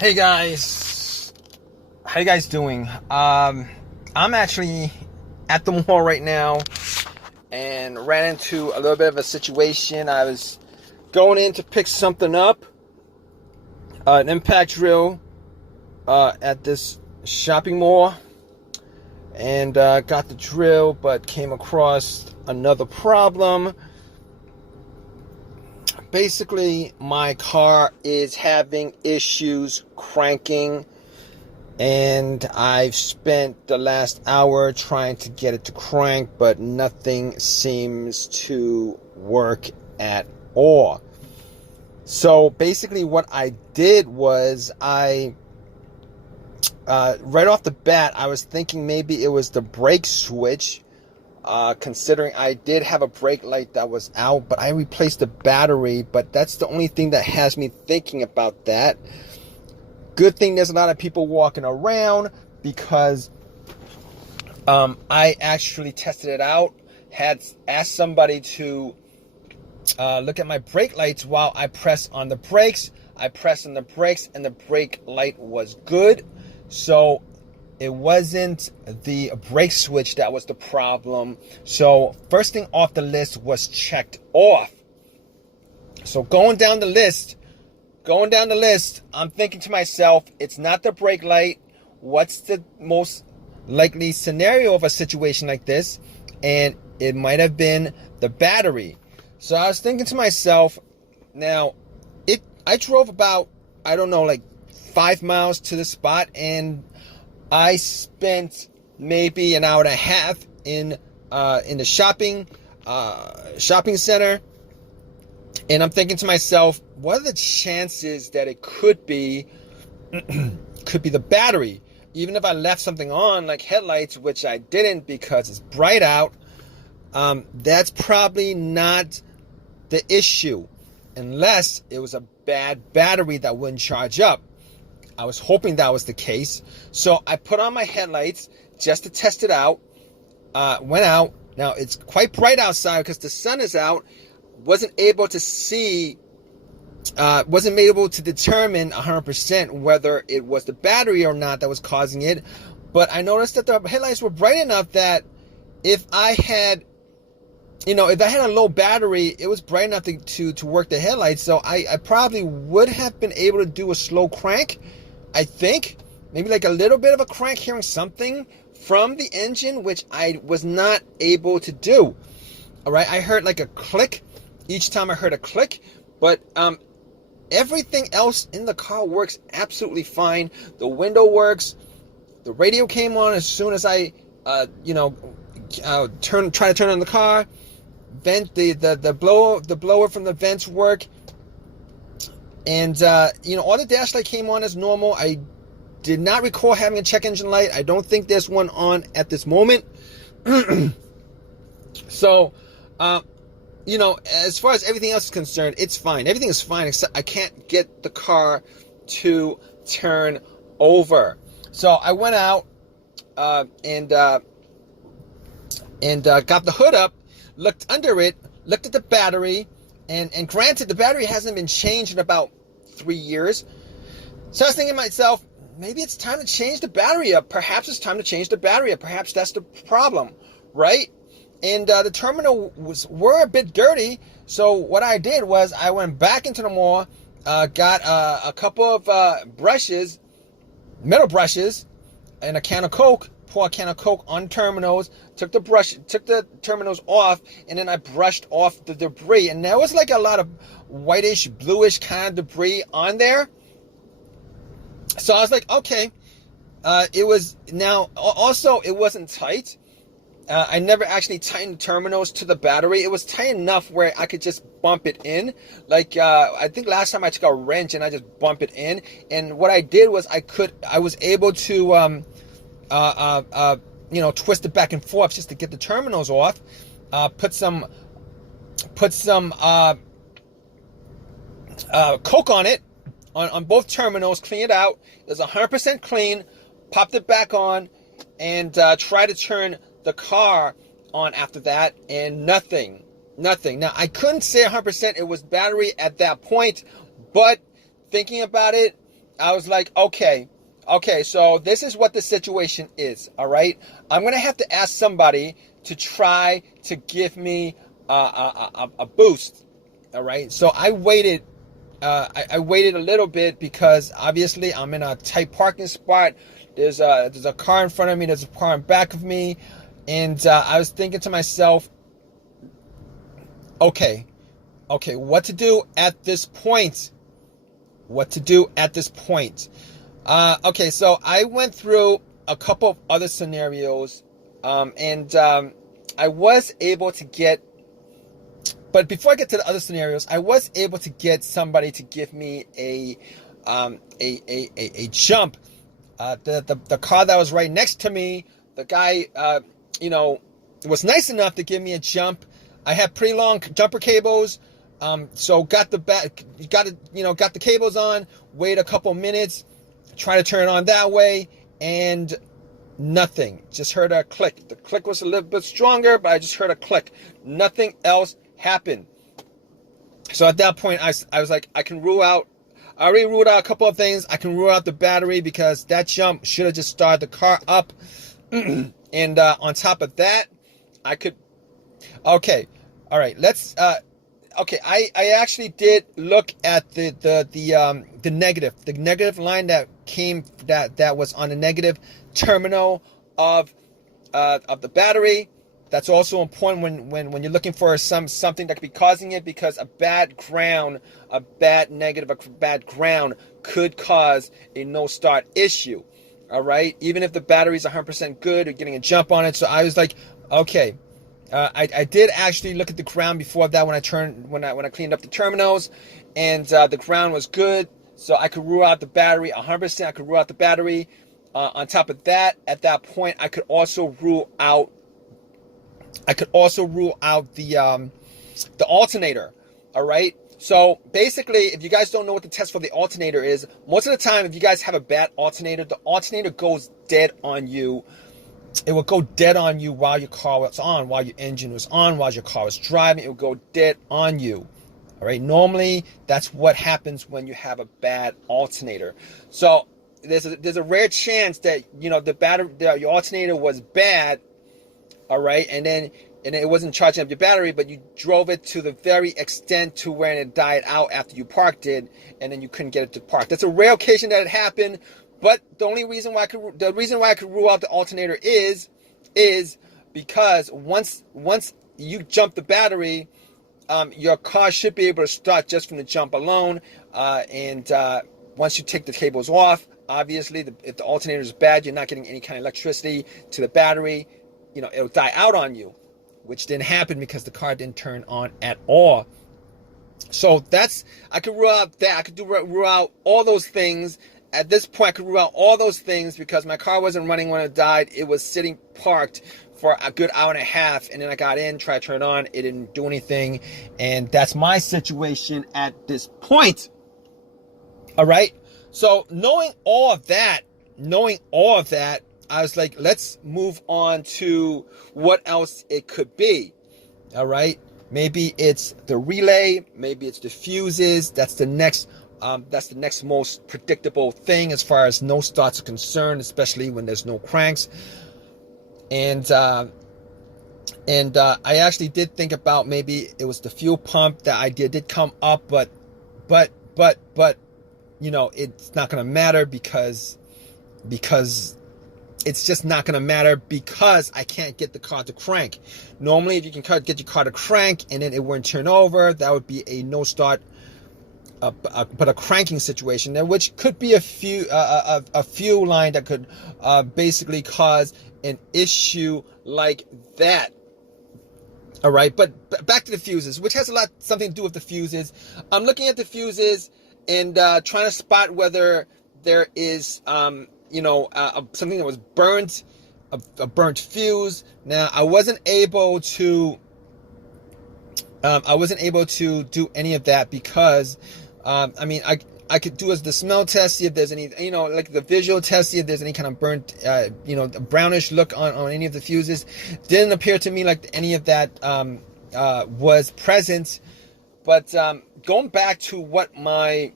Hey guys, how you guys doing? I'm actually at the mall right now and ran into a little bit of a situation. I was going in to pick something up, an impact drill at this shopping mall, and got the drill, but came across another problem. Basically, my car is having issues cranking, and I've spent the last hour trying to get it to crank, but nothing seems to work at all. So basically what I did was right off the bat, I was thinking maybe it was the brake switch. Considering I did have a brake light that was out, but I replaced the battery, but that's the only thing that has me thinking about that. Good thing there's a lot of people walking around, because I actually tested it out, had asked somebody to look at my brake lights while I press on the brakes. I pressed on the brakes and the brake light was good. So it wasn't the brake switch that was the problem. So first thing off the list was checked off. So going down the list, I'm thinking to myself, it's not the brake light. What's the most likely scenario of a situation like this? And it might have been the battery. So I was thinking to myself, now, I drove about, I don't know, like 5 miles to the spot, and I spent maybe an hour and a half in the shopping center, and I'm thinking to myself, what are the chances that it could be the battery? Even if I left something on, like headlights, which I didn't because it's bright out, that's probably not the issue, unless it was a bad battery that wouldn't charge up. I was hoping that was the case. So I put on my headlights just to test it out. Went out. Now it's quite bright outside because the sun is out. Wasn't able to determine 100% whether it was the battery or not that was causing it. But I noticed that the headlights were bright enough that if I had a low battery, it was bright enough to work the headlights. So I probably would have been able to do a slow crank. I think maybe like a little bit of a crank, hearing something from the engine, which I was not able to do. All right, I heard like a click each time I heard a click, but everything else in the car works absolutely fine. The window works. The radio came on as soon as I try to turn on the car. Vent, the blower from the vents work. And, all the dash light came on as normal. I did not recall having a check engine light. I don't think there's one on at this moment. So, as far as everything else is concerned, it's fine. Everything is fine, except I can't get the car to turn over. So I went out and got the hood up, looked under it, looked at the battery. And granted, the battery hasn't been changed in about 3 years. So I was thinking to myself, maybe it's time to change the battery up. Perhaps it's time to change the battery up. Perhaps that's the problem, right? And the terminal were a bit dirty. So what I did was I went back into the mall, got a couple of brushes, metal brushes, and a can of Coke. Pour a can of Coke on terminals, took the terminals off, and then I brushed off the debris. And there was like a lot of whitish, bluish kind of debris on there. So I was like, okay. It wasn't tight. I never actually tightened the terminals to the battery. It was tight enough where I could just bump it in. Like, I think last time I took a wrench and I just bump it in. And what I did was I was able to, twist it back and forth just to get the terminals off. Put some Coke on it, on both terminals, clean it out. It was 100% clean. Popped it back on, and tried to turn the car on after that, and nothing. Now, I couldn't say 100% it was battery at that point, but thinking about it, I was like, okay, so this is what the situation is, all right? I'm going to have to ask somebody to try to give me a boost, all right? So I waited. I waited a little bit because obviously I'm in a tight parking spot. There's a car in front of me. There's a car in back of me. And I was thinking to myself, okay, what to do at this point? Okay, so I went through a couple of other scenarios, and I was able to get, but before I get to the other scenarios, I was able to get somebody to give me a jump. The car that was right next to me, the guy, was nice enough to give me a jump. I had pretty long jumper cables. So got the cables on, wait a couple minutes, try to turn it on that way, and nothing. Just heard a click. The click was a little bit stronger, but I just heard a click. Nothing else happened. So at that point, I was like, I already ruled out a couple of things. I can rule out the battery because that jump should have just started the car up. And on top of that, I could, okay, all right, let's, okay, I actually did look at the negative line that was on the negative terminal of the battery. That's also important when you're looking for something that could be causing it, because a bad ground could cause a no start issue. All right, even if the battery's 100% good, or getting a jump on it. So I was like, okay. I did actually look at the ground before that when I cleaned up the terminals, and the ground was good, so I could rule out the battery 100%. I could rule out the battery. On top of that, at that point, I could also rule out the alternator. All right. So basically, if you guys don't know what the test for the alternator is, most of the time, if you guys have a bad alternator, the alternator goes dead on you. It will go dead on you while your car was on, while your engine was on, while your car was driving. It will go dead on you. All right. Normally, that's what happens when you have a bad alternator. So there's a rare chance that your alternator was bad. All right, and it wasn't charging up your battery, but you drove it to the very extent to where it died out after you parked it, and then you couldn't get it to park. That's a rare occasion that it happened. But the reason why I could rule out the alternator is because once you jump the battery, your car should be able to start just from the jump alone. And once you take the cables off, obviously, if the alternator is bad, you're not getting any kind of electricity to the battery. It'll die out on you, which didn't happen because the car didn't turn on at all. So I could rule out that. I could rule out all those things. At this point, I could rule out all those things because my car wasn't running when it died. It was sitting parked for a good hour and a half, and then I got in, tried to turn it on. It didn't do anything, and that's my situation at this point. All right. So knowing all of that, I was like, let's move on to what else it could be. All right. Maybe it's the relay. Maybe it's the fuses. That's the next most predictable thing as far as no starts are concerned, especially when there's no cranks. And I actually did think about maybe it was the fuel pump. That idea did come up, but it's not going to matter because it's just not going to matter because I can't get the car to crank. Normally, if you can get your car to crank and then it wouldn't turn over, that would be a no start, but a cranking situation, which could be a fuel line that could basically cause an issue like that. All right, but back to the fuses, which has something to do with the fuses. I'm looking at the fuses and trying to spot whether there is something that was burnt, a burnt fuse. Now I wasn't able to do any of that because I could do the smell test, see if there's any, like the visual test, see if there's any kind of burnt, brownish look on any of the fuses. Didn't appear to me like any of that was present. But going back to what my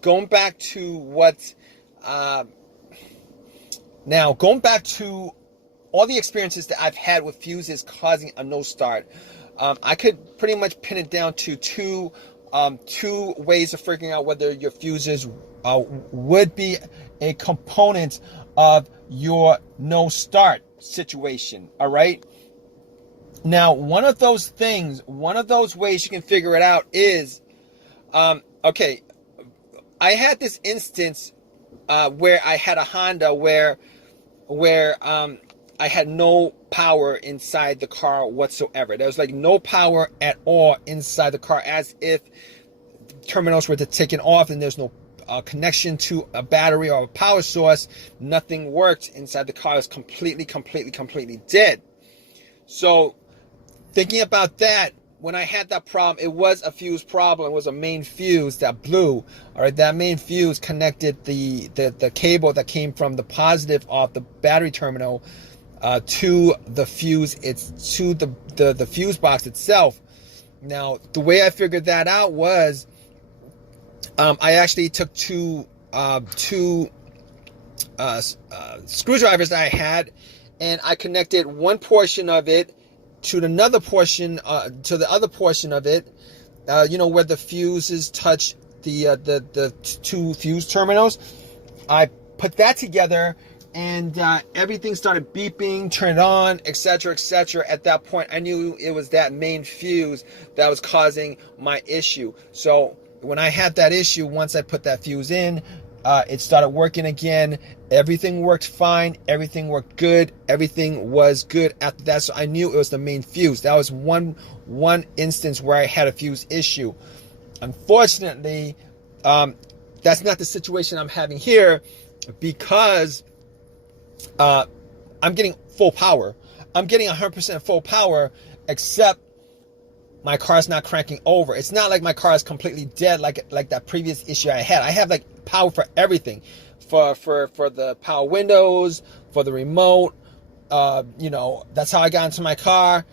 going back to what, going back to all the experiences that I've had with fuses causing a no start, I could pretty much pin it down to two ways of figuring out whether your fuses would be a component of your no start situation. All right. Now, one of those ways you can figure it out is, okay, I had this instance where I had a Honda where I had no power inside the car whatsoever. There was like no power at all inside the car, as if terminals were taken off and there's no connection to a battery or a power source. Nothing worked inside the car. It was completely dead. So thinking about that, when I had that problem, it was a fuse problem. It was a main fuse that blew. All right, that main fuse connected the cable that came from the positive of the battery terminal to the fuse. It's to the fuse box itself. Now, the way I figured that out was I actually took two screwdrivers that I had, and I connected one portion of it to another portion, to the other portion of it, where the fuses touch the two fuse terminals. I put that together, and everything started beeping, turned on, etc. At that point, I knew it was that main fuse that was causing my issue. So when I had that issue, once I put that fuse in, it started working again. Everything worked fine. Everything worked good. Everything was good after that. So I knew it was the main fuse. That was one instance where I had a fuse issue. Unfortunately, that's not the situation I'm having here, because I'm getting full power. I'm getting 100% full power, except my car's not cranking over. It's not like my car is completely dead like that previous issue I had. I have like power for everything, for the power windows, for the remote. That's how I got into my car.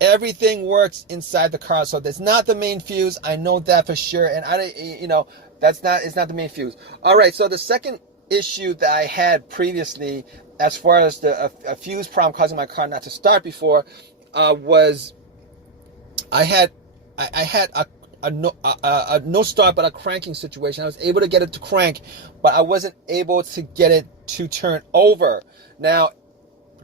Everything works inside the car, so that's not the main fuse. I know that for sure, and it's not the main fuse. All right, so the second issue that I had previously, as far as a fuse problem causing my car not to start before, was I had a no start but a cranking situation. I was able to get it to crank, but I wasn't able to get it to turn over. Now,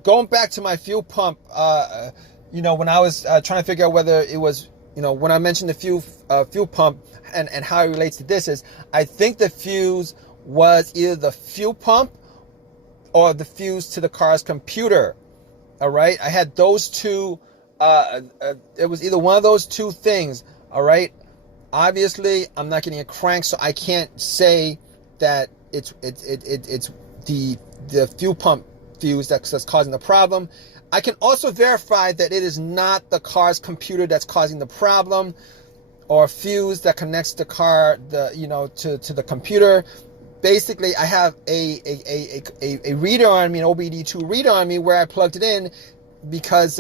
going back to my fuel pump, when I was trying to figure out whether it was, when I mentioned the fuel pump and how it relates to this, is I think the fuse was either the fuel pump or the fuse to the car's computer. All right, I had those two. It was either one of those two things. All right. Obviously, I'm not getting a crank, so I can't say that it's the fuel pump fuse that's causing the problem. I can also verify that it is not the car's computer that's causing the problem, or fuse that connects the car to the computer. Basically, I have a reader on me, an OBD2 reader on me, where I plugged it in, because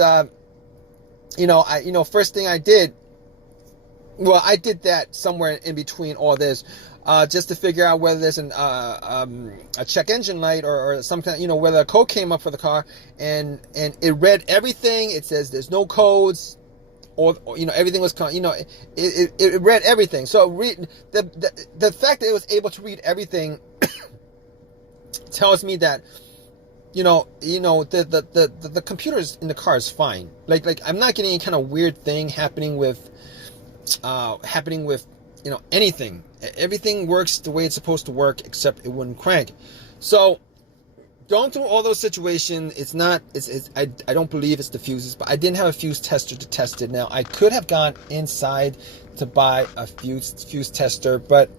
first thing I did, I did that somewhere in between all this, just to figure out whether there's a check engine light or some kind, whether a code came up for the car, and it read everything. It says there's no codes, or everything was, it read everything. So the fact that it was able to read everything tells me that the computers in the car is fine. Like I'm not getting any kind of weird thing happening with anything. Everything works the way it's supposed to work, except it wouldn't crank. So going through all those situations, I don't believe it's the fuses, but I didn't have a fuse tester to test it. Now, I could have gone inside to buy a fuse tester, but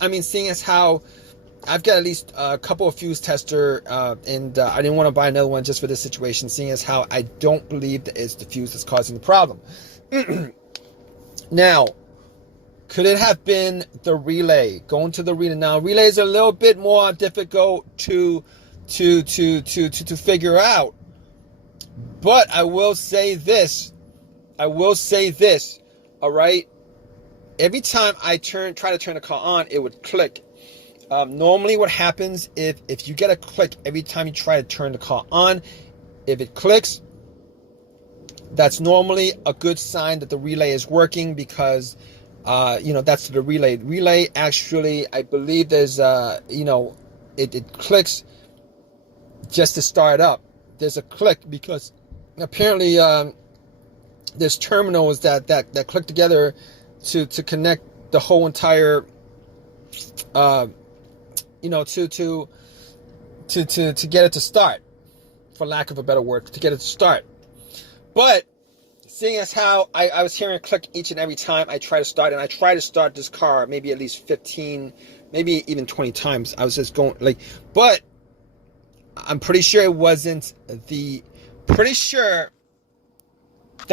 I mean, seeing as how I've got at least a couple of fuse tester, and I didn't want to buy another one just for this situation, seeing as how I don't believe that it's the fuse that's causing the problem. Now, could it have been the relay? Going to the relay. Now, relays are a little bit more difficult to figure out. But I will say this. All right. every time I try to turn the car on, it would click. Normally what happens if you get a click every time you try to turn the car on, if it clicks, that's normally a good sign that the relay is working, because that's the relay. The relay actually, I believe there's it clicks just to start up. There's a click because apparently there's terminals that click together to connect the whole entire to get it to start, for lack of a better word, to get it to start. But seeing as how I was hearing a click each and every time I try to start, and I try to start this car maybe at least 15, maybe even 20 times, I was just going but I'm pretty sure it wasn't that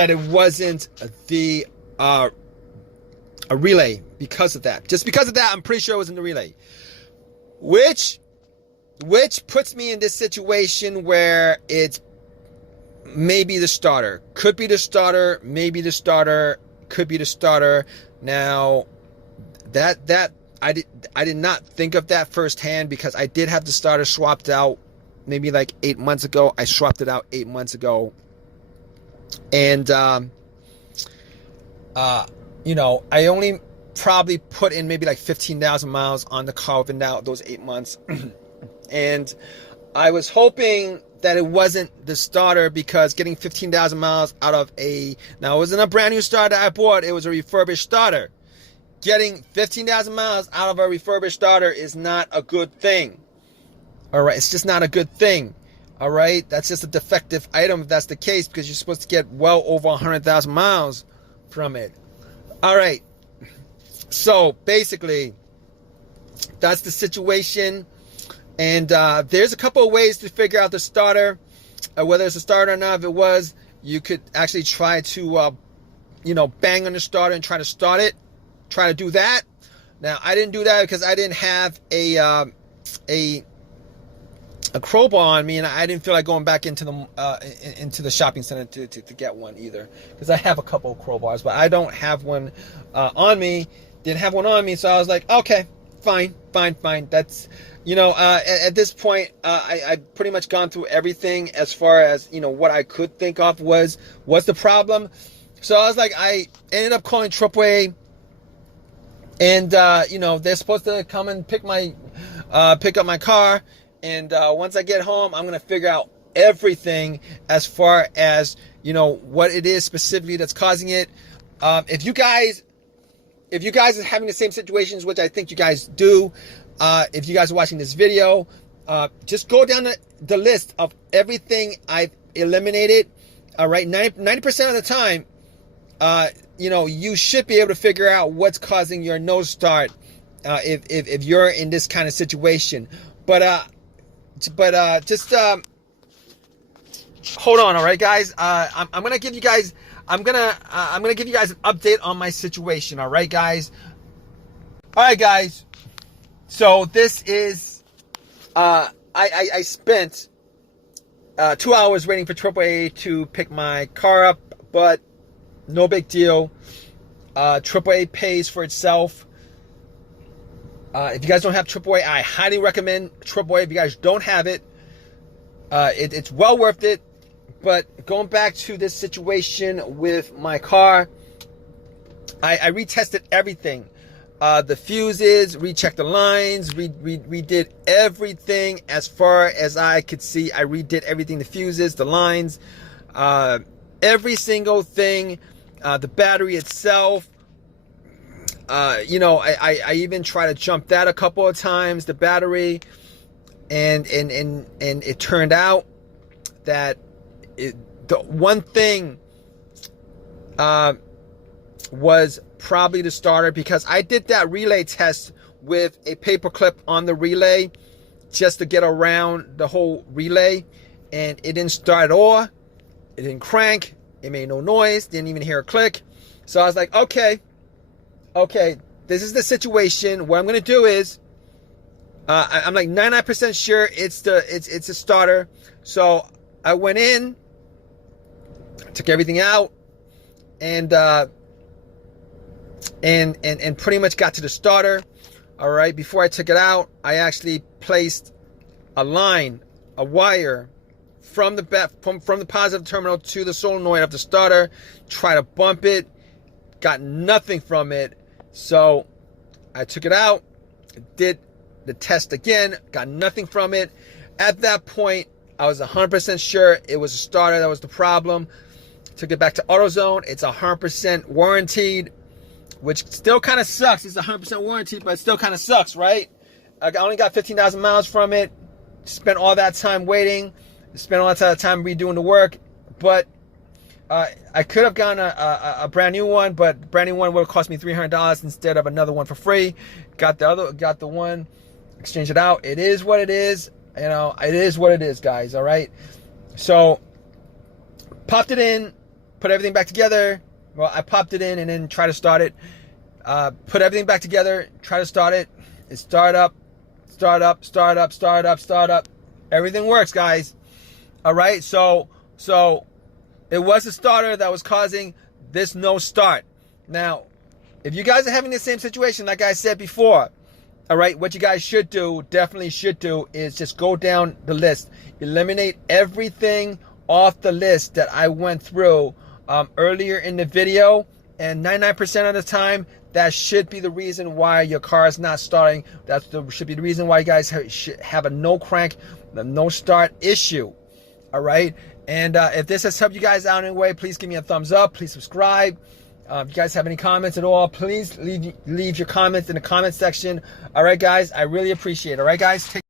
it wasn't a relay. Because of that, I'm pretty sure it was in the relay, which puts me in this situation where it's maybe the starter, could be the starter, maybe the starter, could be the starter. Now that I did not think of that firsthand, because I did have the starter swapped out maybe like 8 months ago. I swapped it out 8 months ago, and I only probably put in maybe like 15,000 miles on the car within those 8 months. And I was hoping that it wasn't the starter, because getting 15,000 miles out of now it wasn't a brand new starter I bought, it was a refurbished starter. Getting 15,000 miles out of a refurbished starter is not a good thing. All right, it's just not a good thing. All right, that's just a defective item if that's the case, because you're supposed to get well over 100,000 miles from it. All right, so basically that's the situation. And there's a couple of ways to figure out the starter, whether it's a starter or not. If it was, you could actually try to bang on the starter and try to start it. Try to do that. Now, I didn't do that because I didn't have a crowbar on me, and I didn't feel like going back into the shopping center to get one either, because I have a couple of crowbars, but I don't have one on me. Didn't have one on me, so I was like, okay, fine. That's at this point, I pretty much gone through everything as far as what I could think of was the problem. So I was like, I ended up calling AAA, and they're supposed to come and pick up my car. And once I get home, I'm gonna figure out everything as far as what it is specifically that's causing it. If you guys are having the same situations, which I think you guys do, if you guys are watching this video, just go down the list of everything I've eliminated. All right, 90% of the time, you should be able to figure out what's causing your no start if you're in this kind of situation. But just hold on, all right, guys. I'm gonna give you guys an update on my situation. All right, guys. All right, guys. So this is I spent 2 hours waiting for AAA to pick my car up, but no big deal. AAA pays for itself. If you guys don't have AAA, I highly recommend AAA. If you guys don't have it, it's well worth it. But going back to this situation with my car, I retested everything. The fuses, rechecked the lines, redid everything as far as I could see. I redid everything, the fuses, the lines, every single thing, the battery itself. I even tried to jump that a couple of times, the battery, and it turned out that the one thing was probably the starter, because I did that relay test with a paper clip on the relay just to get around the whole relay, and it didn't start at all. It didn't crank. It made no noise. Didn't even hear a click. So I was like, okay, this is the situation. What I'm gonna do is, I'm like 99% sure it's a starter. So I went in, took everything out, and and pretty much got to the starter. All right, before I took it out, I actually placed a wire from the positive terminal to the solenoid of the starter. Try to bump it, got nothing from it. So I took it out, did the test again, got nothing from it. At that point, I was 100% sure it was a starter that was the problem. Took it back to AutoZone. It's 100% warranted, which still kind of sucks. It's 100% warranted, but it still kind of sucks, right? I only got 15,000 miles from it. Spent all that time waiting. Spent all that time redoing the work. But I could have gotten a brand new one, but brand new one would have cost me $300 instead of another one for free. Got the one, exchanged it out. It is what it is. You know, it is what it is, guys. All right. So popped it in, put everything back together. Well, I popped it in and then try to start it. Put everything back together, try to start it. It start up. Everything works, guys. All right. So it was the starter that was causing this no start. Now, if you guys are having the same situation, like I said before, all right, what you guys should do, definitely should do, is just go down the list. Eliminate everything off the list that I went through earlier in the video. And 99% of the time, that should be the reason why your car is not starting. That should be the reason why you guys should have a no crank, no start issue. All right. And if this has helped you guys out in any way, please give me a thumbs up. Please subscribe. If you guys have any comments at all, please leave your comments in the comment section. All right, guys, I really appreciate it. All right, guys, take